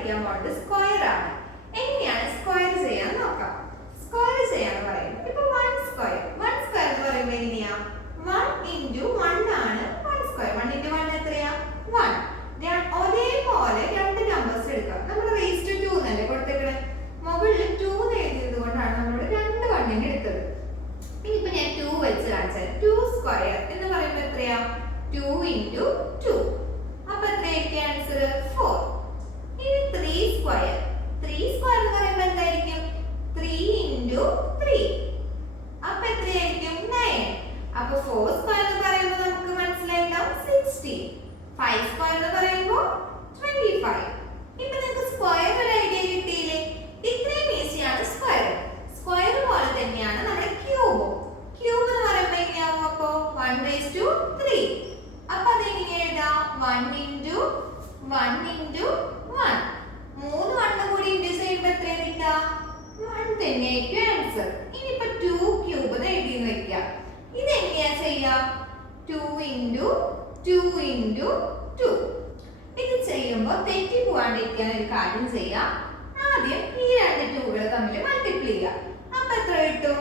പഠിക്കാൻ പോകുന്നത് സ്ക്വയർ ആണ്. എങ്ങനെയാണ് സ്ക്വയർ ചെയ്യാൻ നോക്കാം. സ്ക്വയർ ചെയ്യാന്ന് പറയുമ്പോൾ ഇപ്പൊ 1 സ്ക്വയർ എന്ന് പറയുമ്പോൾ എങ്ങനെയാ 1 into 1 ആണ് 1 സ്ക്വയർ. 1 into 1 എത്രയാ 1. ഒരേപോലെ രണ്ട് നമ്പേഴ്സ് എടുക്കാം. നമ്മൾ raised to 2 എന്നല്ലേ കൊടുത്തേക്കണേ. മുകളിൽ 2 എന്ന് എഴുതിയത് കൊണ്ടാണ് നമ്മൾ രണ്ട് 1 നെ എടുത്തത്. ഇനിയിപ്പോ ഞാൻ 2 വെച്ച് കാണിച്ചാൽ 2 സ്ക്വയർ എന്ന് പറയുമ്പോൾ എത്രയാ 2 into 2. അപ്പൊ എത്രയായിരിക്കും ആൻസർ 4. ഇനി 3 സ്ക്വയർ എന്ന് പറയുമ്പോൾ എന്തായിരിക്കും 3 into 3. അപ്പൊ എത്രയായിരിക്കും 9. അപ്പൊ 4 സ്ക്വയർ എന്ന് പറയുമ്പോൾ നമുക്ക് മനസ്സിലായിട്ടുണ്ടാവും 16. 5 സ്ക്വയർ എന്ന് പറയുമ്പോൾ 25. ഇപ്പൊ നിങ്ങൾക്ക് സ്ക്വയർ ഒരു ഐഡിയ കിട്ടിയില്ലേ? ഇത്രയും ഈസിയാണ് സ്ക്വയർ. സ്ക്വയർ പോലെ തന്നെയാണ് നമ്മുടെ ക്യൂബ് എന്ന് പറയുമ്പോൾ എങ്ങനെയാവും? അപ്പോ 1 raised to 3. അപ്പൊ അതെങ്ങനെ എഴുതാം? 1 into 1. 3 1 കൂടി ഇൻഡ്യൂസ് ചെയ്യുമ്പോൾ എത്ര കിട്ടുക? 1 തന്നെയായിരിക്കും ആൻസർ. ഇനിയിപ്പോ 2 ക്യൂബ് എന്ന് എഴുതി വെക്കാം. ഇതെങ്ങനെയാ ചെയ്യാ? 2 into 2. ഇത് ചെയ്യുമ്പോൾ തെറ്റി പോവാണ്ടിരിക്കാൻ ഒരു കാര്യം ചെയ്യാം. ആദ്യം ഈ രണ്ട് 2കൾ തമ്മിൽ മൾട്ടിപ്ലൈ ചെയ്യാം. അപ്പൊ എത്ര കിട്ടും?